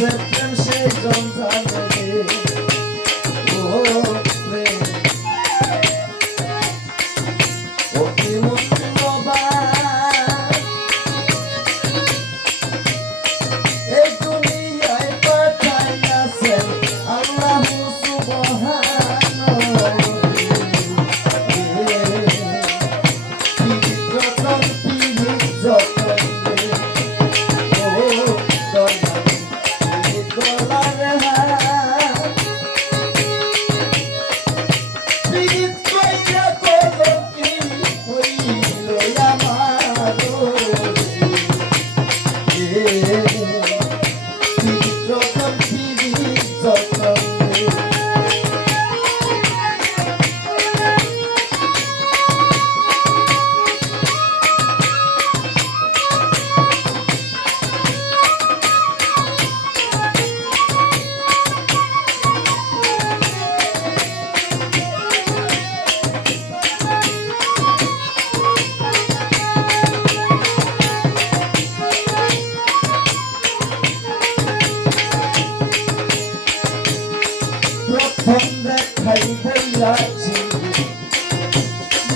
let Septem sezon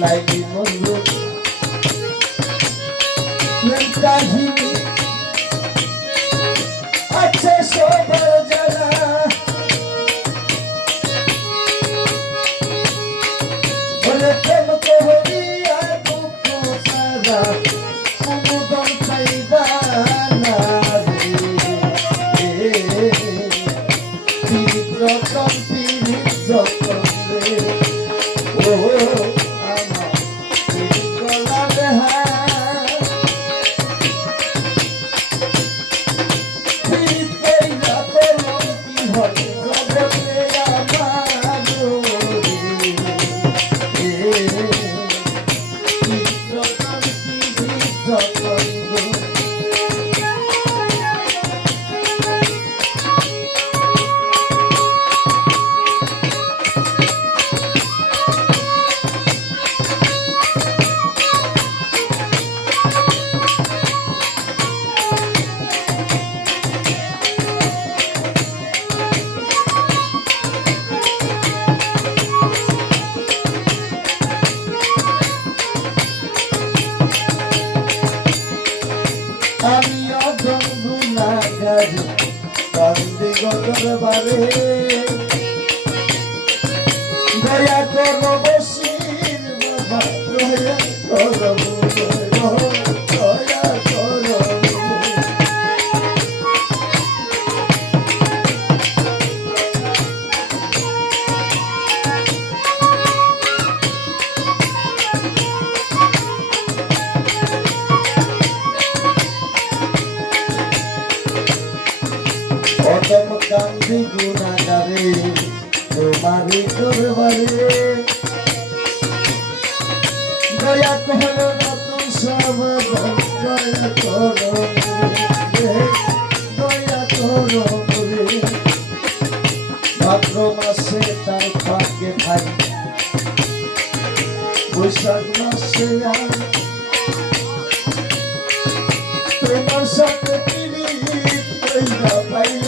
like So. রে বন্দি গুণাগারে তোমারই দরবারে দয়া করো না তুই সব দয়া করো দয়া করো ভাদ্র মাসে তার ভাগ্যে ভাই বৈশাখ মাসে আর তোমার সাথে পিড়ি পাইল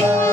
Bye.